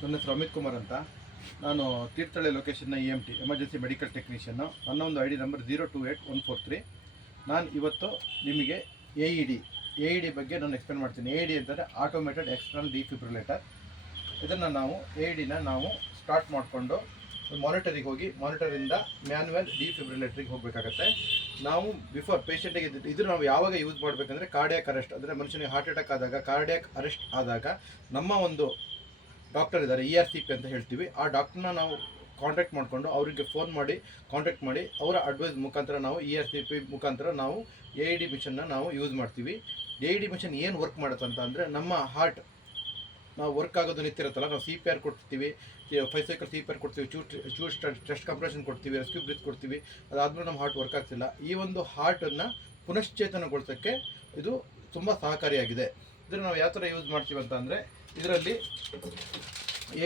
ನನ್ನ ಹೆಸರು ಅಮಿತ್ ಕುಮಾರ್ ಅಂತ. ನಾನು Thirthahalli ಲೊಕೇಶನ್ನ EMT emergency medical technician. ನನ್ನ ಒಂದು ID ನಂಬರ್ 028143. ನಾನು ಇವತ್ತು ನಿಮಗೆ AED ಬಗ್ಗೆ ನಾನು ಎಕ್ಸ್ಪ್ಲೇನ್ ಮಾಡ್ತೀನಿ. AED ಅಂತಂದರೆ ಆಟೋಮೇಟೆಡ್ ಎಕ್ಸ್ಟರ್ನಲ್ ಡಿಫಿಬ್ರಿಲೇಟರ್. ಇದನ್ನು ನಾವು AEDನ ನಾವು ಸ್ಟಾರ್ಟ್ ಮಾಡಿಕೊಂಡು ಮಾನಿಟರಿಗೆ ಹೋಗಿ ಮಾನಿಟರಿಂದ ಮ್ಯಾನ್ಯುವಲ್ ಡಿಫಿಬ್ರಿಲೇಟರಿಗೆ ಹೋಗಬೇಕಾಗತ್ತೆ. ನಾವು ಬಿಫೋರ್ ಪೇಷಂಟಿಗೆ ಇದು ನಾವು ಯಾವಾಗ ಯೂಸ್ ಮಾಡಬೇಕಂದ್ರೆ ಕಾರ್ಡಿಯಾಕ್ ಅರೆಸ್ಟ್, ಅಂದರೆ ಮನುಷ್ಯನಿಗೆ ಹಾರ್ಟ್ ಅಟ್ಯಾಕ್ ಆದಾಗ, ಕಾರ್ಡಿಯಾಕ್ ಅರೆಸ್ಟ್ ಆದಾಗ ನಮ್ಮ ಒಂದು ಡಾಕ್ಟರ್ ಇದ್ದಾರೆ, ERCP ಅಂತ ಹೇಳ್ತೀವಿ. ಆ ಡಾಕ್ಟರ್ನ ನಾವು ಕಾಂಟ್ಯಾಕ್ಟ್ ಮಾಡಿಕೊಂಡು ಅವರಿಗೆ ಫೋನ್ ಮಾಡಿ ಕಾಂಟ್ಯಾಕ್ಟ್ ಮಾಡಿ ಅವರ ಅಡ್ವೈಸ್ ಮುಖಾಂತರ ನಾವು ERCP ಮುಖಾಂತರ ನಾವು AED ಮಿಷನ್ನ ನಾವು ಯೂಸ್ ಮಾಡ್ತೀವಿ. AED ಮಿಷನ್ ಏನು ವರ್ಕ್ ಮಾಡುತ್ತೆ ಅಂತ ಅಂದರೆ, ನಮ್ಮ ಹಾರ್ಟ್ ನಾವು ವರ್ಕ್ ಆಗೋದು ನಿಂತಿರುತ್ತಲ್ಲ, ನಾವು CPR ಕೊಡ್ತೀವಿ, 5 ಸೈಕಲ್ CPR ಕೊಡ್ತೀವಿ, ಚೂಸ್ ಚೆಸ್ಟ್ ಕಂಪ್ರೆಷನ್ ಕೊಡ್ತೀವಿ, ರೆಸ್ಕ್ಯೂ ಬ್ರೀತ್ ಕೊಡ್ತೀವಿ. ಅದಾದ್ಮೇಲೆ ನಮ್ಮ ಹಾರ್ಟ್ ವರ್ಕ್ ಆಗ್ತಿಲ್ಲ. ಈ ಒಂದು ಹಾರ್ಟನ್ನು ಪುನಶ್ಚೇತನಗೊಳಿಸೋಕ್ಕೆ ಇದು ತುಂಬ ಸಹಕಾರಿಯಾಗಿದೆ. ಇದನ್ನು ನಾವು ಯಾವ ಥರ ಯೂಸ್ ಮಾಡ್ತೀವಿ ಅಂತ ಅಂದರೆ, ಇದರಲ್ಲಿ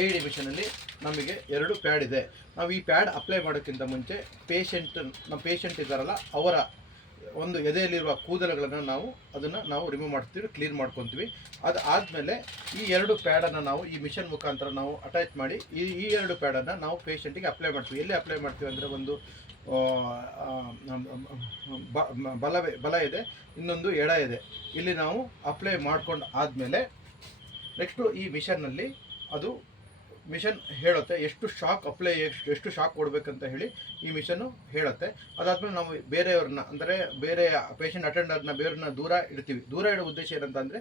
AED ಮಿಷನಲ್ಲಿ ನಮಗೆ 2 ಪ್ಯಾಡ್ ಇದೆ. ನಾವು ಈ ಪ್ಯಾಡ್ ಅಪ್ಲೈ ಮಾಡೋಕ್ಕಿಂತ ಮುಂಚೆ ನಮ್ಮ ಪೇಷಂಟ್ ಇದ್ದಾರಲ್ಲ ಅವರ ಒಂದು ಎದೆಯಲ್ಲಿರುವ ಕೂದಲುಗಳನ್ನು ನಾವು ರಿಮೂವ್ ಮಾಡ್ತೀವಿ, ಕ್ಲೀನ್ ಮಾಡ್ಕೊತೀವಿ. ಅದಾದಮೇಲೆ ಈ 2 ಪ್ಯಾಡನ್ನು ನಾವು ಈ ಮಿಷನ್ ಮುಖಾಂತರ ನಾವು ಅಟ್ಯಾಚ್ ಮಾಡಿ ಈ 2 ಪ್ಯಾಡನ್ನು ನಾವು ಪೇಷಂಟಿಗೆ ಅಪ್ಲೈ ಮಾಡ್ತೀವಿ. ಎಲ್ಲಿ ಅಪ್ಲೈ ಮಾಡ್ತೀವಿ ಅಂದರೆ, ಒಂದು ಬಲ ಇದೆ, ಇನ್ನೊಂದು ಎಡ ಇದೆ. ಇಲ್ಲಿ ನಾವು ಅಪ್ಲೈ ಮಾಡ್ಕೊಂಡು ಆದಮೇಲೆ ನೆಕ್ಸ್ಟು ಈ ಮಿಷನ್ನಲ್ಲಿ ಅದು ಮಿಷನ್ ಹೇಳುತ್ತೆ ಎಷ್ಟು ಶಾಕ್ ಎಷ್ಟು ಶಾಕ್ ಕೊಡಬೇಕಂತ ಹೇಳಿ ಈ ಮಿಷನ್ನು ಹೇಳುತ್ತೆ. ಅದಾದಮೇಲೆ ನಾವು ಬೇರೆಯವ್ರನ್ನ, ಅಂದರೆ ಬೇರೆ ಪೇಷಂಟ್ ಅಟೆಂಡರ್ನ ಬೇರೆಯವ್ರನ್ನ ದೂರ ಇಡ್ತೀವಿ. ದೂರ ಇಡೋ ಉದ್ದೇಶ ಏನಂತ ಅಂದರೆ,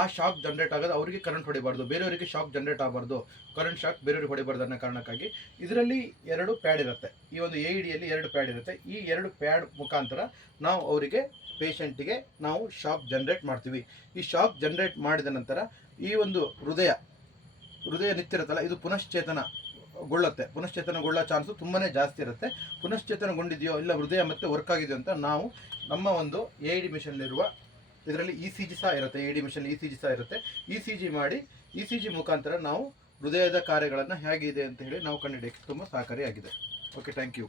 ಆ ಶಾಕ್ ಜನ್ರೇಟ್ ಆಗೋದು ಅವರಿಗೆ ಕರೆಂಟ್ ಹೊಡಿಬಾರ್ದು, ಬೇರೆಯವರಿಗೆ ಶಾಕ್ ಜನ್ರೇಟ್ ಆಗಬಾರ್ದು, ಕರೆಂಟ್ ಶಾಕ್ ಬೇರೆಯವ್ರಿಗೆ ಹೊಡಿಬಾರ್ದು ಅನ್ನೋ ಕಾರಣಕ್ಕಾಗಿ ಇದರಲ್ಲಿ 2 ಪ್ಯಾಡ್ ಇರುತ್ತೆ. ಈ ಒಂದು AEDಯಲ್ಲಿ 2 ಪ್ಯಾಡ್ ಇರುತ್ತೆ. ಈ 2 ಪ್ಯಾಡ್ ಮುಖಾಂತರ ನಾವು ಅವರಿಗೆ ಪೇಷಂಟಿಗೆ ನಾವು ಶಾಕ್ ಜನ್ರೇಟ್ ಮಾಡ್ತೀವಿ. ಈ ಶಾಕ್ ಜನ್ರೇಟ್ ಮಾಡಿದ ನಂತರ ಈ ಒಂದು ಹೃದಯ ನಿಂತಿರುತ್ತಲ್ಲ, ಇದು ಪುನಶ್ಚೇತನಗೊಳ್ಳೋ ಚಾನ್ಸು ತುಂಬಾ ಜಾಸ್ತಿ ಇರುತ್ತೆ. ಪುನಶ್ಚೇತನಗೊಂಡಿದೆಯೋ ಇಲ್ಲ ಹೃದಯ ಮತ್ತೆ ವರ್ಕ್ ಆಗಿದೆಯೋ ಅಂತ ನಾವು ನಮ್ಮ ಒಂದು AED ಮಿಷನ್ನಲ್ಲಿರುವ ಇದರಲ್ಲಿ ECG ಸಹ ಇರುತ್ತೆ. AED ಮಿಷನ್ ECG ಸಹ ಇರುತ್ತೆ. ECG ಮಾಡಿ ECG ಮುಖಾಂತರ ನಾವು ಹೃದಯದ ಕಾರ್ಯಗಳನ್ನು ಹೇಗಿದೆ ಅಂತ ಹೇಳಿ ನಾವು ಕಂಡುಹಿಡಿಯೋಕ್ಕೆ ತುಂಬ ಸಹಕಾರಿಯಾಗಿದೆ. Okay, thank you.